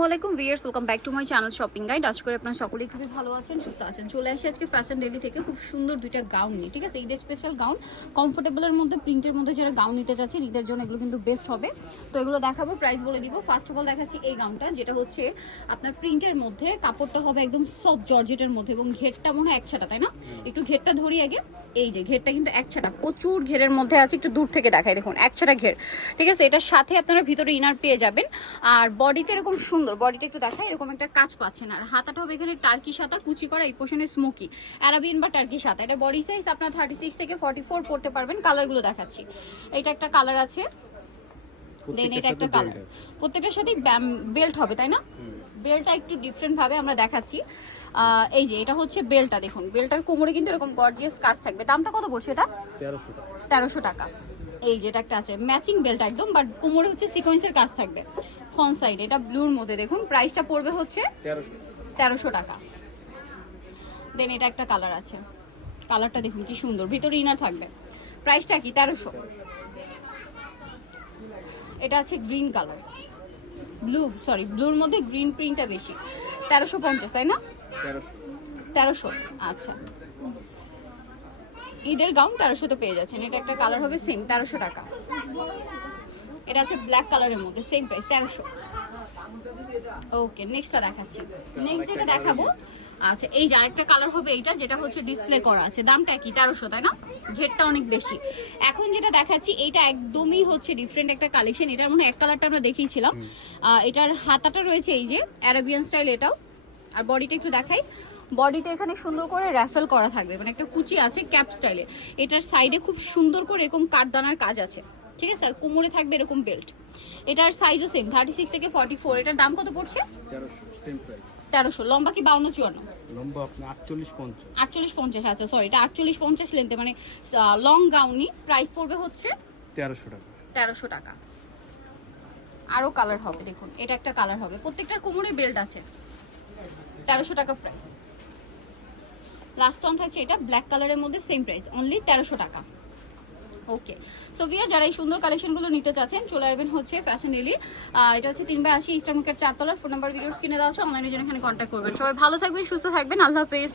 আসসালামু আলাইকুম viewers welcome back to my channel shopping guide. আজ করে আপনার সকলেই খুবই ভালো আছেন, সুস্থ আছেন। চলে আসি আজকে ফ্যাশন ডেলি থেকে, খুব সুন্দর দুইটা গাউন নিয়ে, ঠিক আছে? ঈদের স্পেশাল গাউন কমফোর্টেবলের মধ্যে প্রিন্টের মধ্যে যারা গাউন নিতে চাচ্ছেন ঈদের জন্য এগুলো কিন্তু বেস্ট হবে। তো এগুলো দেখাবো প্রাইস বলে দিব। ফার্স্ট অফ অল দেখাচ্ছি এই গাউনটা, যেটা হচ্ছে আপনার প্রিন্টের মধ্যে, কাপড়টা হবে একদম সফট জর্জেটের মধ্যে এবং ঘেরটা মনে হয় একছাটা, তাই না? একটু ঘেরটা ধরি আগে। এই যে, ঘেরটা কিন্তু একছাটা, প্রচুর ঘেরের মধ্যে আছে, একটু দূর থেকে দেখাই দেখুন, একছাটা ঘের, ঠিক আছে? এটার সাথে আপনারা ভিতরে ইনার পেয়ে যাবেন। আর বডিতে এরকম সুন্দর বডিটা একটু দেখায় এরকম একটা কাজ পাচ্ছেন। আর হাতাটা হবে এখানে টার্কি সাতা কুচি করা এই পোষণে স্মোকি অ্যারাবিয়ান বা টার্কি সাতা। এটা বডি সাইজ আপনার থার্টি সিক্স থেকে ফর্টি ফোর পড়তে পারবেন। কালারগুলো দেখাচ্ছি। এটা একটা কালার আছে। দেন এটা একটা কালার প্রত্যেকটার সাথেই বেল্ট হবে তাই না? বেলটা একটু ডিফারেন্ট ভাবে আমরা দেখাচ্ছি। এই যে এটা হচ্ছে বেলটা দেখুন। বেলটার কোমরে কিন্তু এরকম গর্জিয়াস কাজ থাকবে। দামটা কত বলছে এটা? তেরোশো টাকা। এই যেটা একটা আছে ম্যাচিং বেল্ট একদম বাট কোমরে হচ্ছে সিকোয়েন্সের কাজ থাকবে। ফ্রন্ট সাইড এটা ব্লুর মধ্যে দেখুন প্রাইসটা পড়বে হচ্ছে তেরোশো। টাকা। দেন এটা একটা কালার আছে। কালারটা দেখুন কি সুন্দর ভিতরে ইনার থাকবে। প্রাইসটা কি? তেরোশো। এটা আছে গ্রিন কালার ব্লু সরি ব্লুর মধ্যে গ্রিন প্রিন্টটা বেশি। তেরোশো পঞ্চাশ তাই না? তেরোশো আচ্ছা। ঈদের গাউন তেরোশোতে পেয়ে যাচ্ছেন। এটা একটা কালার হবে সেম তেরোশো টাকা। এটা আছে ব্ল্যাক কালারের মধ্যে সেম প্রাইস তেরোশো। ওকে নেক্সটটা দেখাচ্ছি। নেক্সট যেটা দেখাবো আচ্ছা এই যে আরেকটা কালার হবে এইটা যেটা হচ্ছে ডিসপ্লে করা আছে। দামটা কি তেরোশো তাই না? ঘেরটা অনেক বেশি। এখন যেটা দেখাচ্ছি এইটা একদমই হচ্ছে ডিফারেন্ট একটা কালেকশন এটার মনে হয় এক কালারটা আমরা দেখিয়েছিলাম। এটার হাতাটা রয়েছে এই যে অ্যারাবিয়ান স্টাইল এটাও। আর বডিটা একটু দেখাই। বডিটা এখানে সুন্দর করে র্যাফেল করা থাকবে। মানে একটা কুচি আছে ক্যাপ স্টাইলে এটার সাইডে খুব সুন্দর করে এরকম কাঠদানার কাজ আছে। ঠিক আছে আর কোমরে থাকবে এরকম বেল্ট এটার সাইজও সেম থার্টি সিক্স থেকে ফর্টি ফোর এটার দাম কত পড়ছে? তেরোশো লম্বা কি বাউন্ন চুয়ান্ন? লম্বা আটচল্লিশ পঞ্চাশ। আটচল্লিশ পঞ্চাশ আচ্ছা সরি এটা আটচল্লিশ পঞ্চাশ লেন্থে মানে লং গাউনি প্রাইস পড়বে হচ্ছে তেরোশো টাকা। তেরোশো টাকা। আরও কালার হবে দেখুন। এটা একটা কালার হবে। প্রত্যেকটার কোমরে বেল্ট আছে। তেরোশো টাকা প্রাইস লাস্ট ওয়ান থাকছে এটা ব্ল্যাক কালারের মধ্যে সেম প্রাইস অনলি তেরোশো টাকা। ওকে সো ভিয়া যারা এই সুন্দর কালেকশনগুলো নিতে চাচ্ছেন, চলে আসবেন হচ্ছে ফ্যাশন ডেলি এটা হচ্ছে তিন বাই আশি ইস্টার মুখের চারতলার ফোন নাম্বার ভিডিওস কিনে দেওয়া আছে অনলাইনে জন্য এখানে কন্ট্যাক্ট করবেন। সবাই ভালো থাকবেন, সুস্থ থাকবেন, আল্লাহ হাফেজ।